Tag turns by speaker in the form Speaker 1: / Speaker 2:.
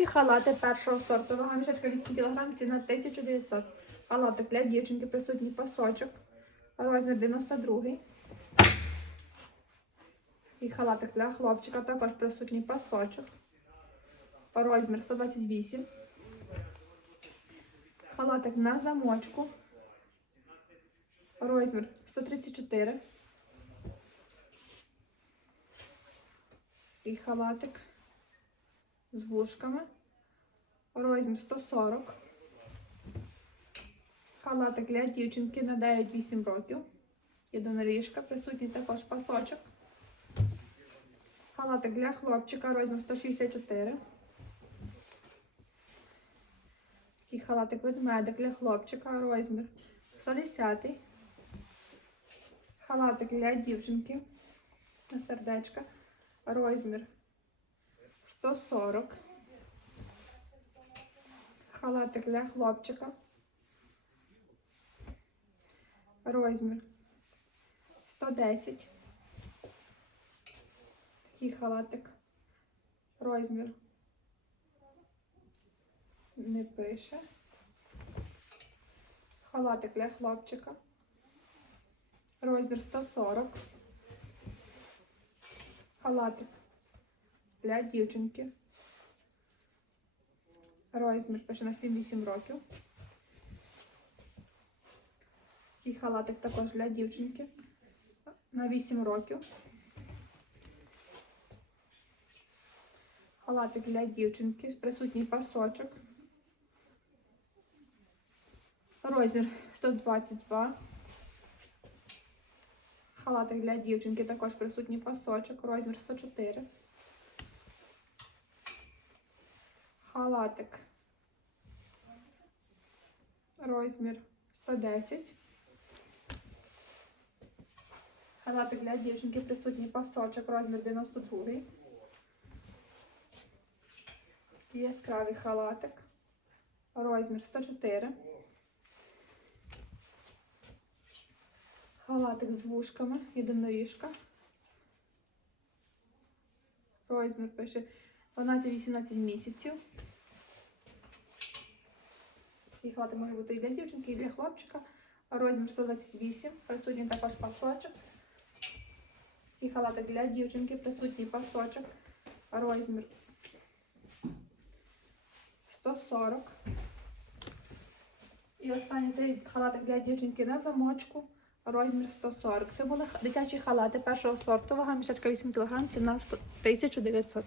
Speaker 1: Дитячі халати першого сорту. Вага мішечка 8 кг, ціна 1900. Халатик для дівчинки, присутній пасочок. Розмір 92. І халатик для хлопчика, також присутній пасочок. Розмір 128. Халатик на замочку. Розмір 134. І халатик з вушками. Розмір 140. Халатик для дівчинки на 9-8 років. Єдиноріжка, присутній також пасочок. Халатик для хлопчика, розмір 164. Такий халатик ведмедик для хлопчика, розмір 110. Халатик для дівчинки на сердечка, розмір 140. Халатик для хлопчика. Розмір 110. Такий халатик. Розмір не пише. Халатик для хлопчика. Розмір 140. Халатик для дівчинки. Розмір пише на 7-8 років. І халатик також для дівчинки на 8 років. Халатик для дівчинки з присутній пасочок. Розмір 122. Халатик для дівчинки також присутній пасочок. Розмір 104. Халатик. Розмір 110. Халатик для дівчинки присутній пасочок. Розмір 92. Яскравий халатик. Розмір 104. Халатик з вушками, єдиноріжка. Розмір пише 12-18 місяців. І халатик може бути і для дівчинки, і для хлопчика. Розмір 128. Присутній також пасочок. І халатик для дівчинки, присутній пасочок. Розмір 140. І останній цей халатик для дівчинки на замочку. Розмір 140. Це були дитячі халати першого сорту. Вага мішечка 8 кг, ціна 100 1900.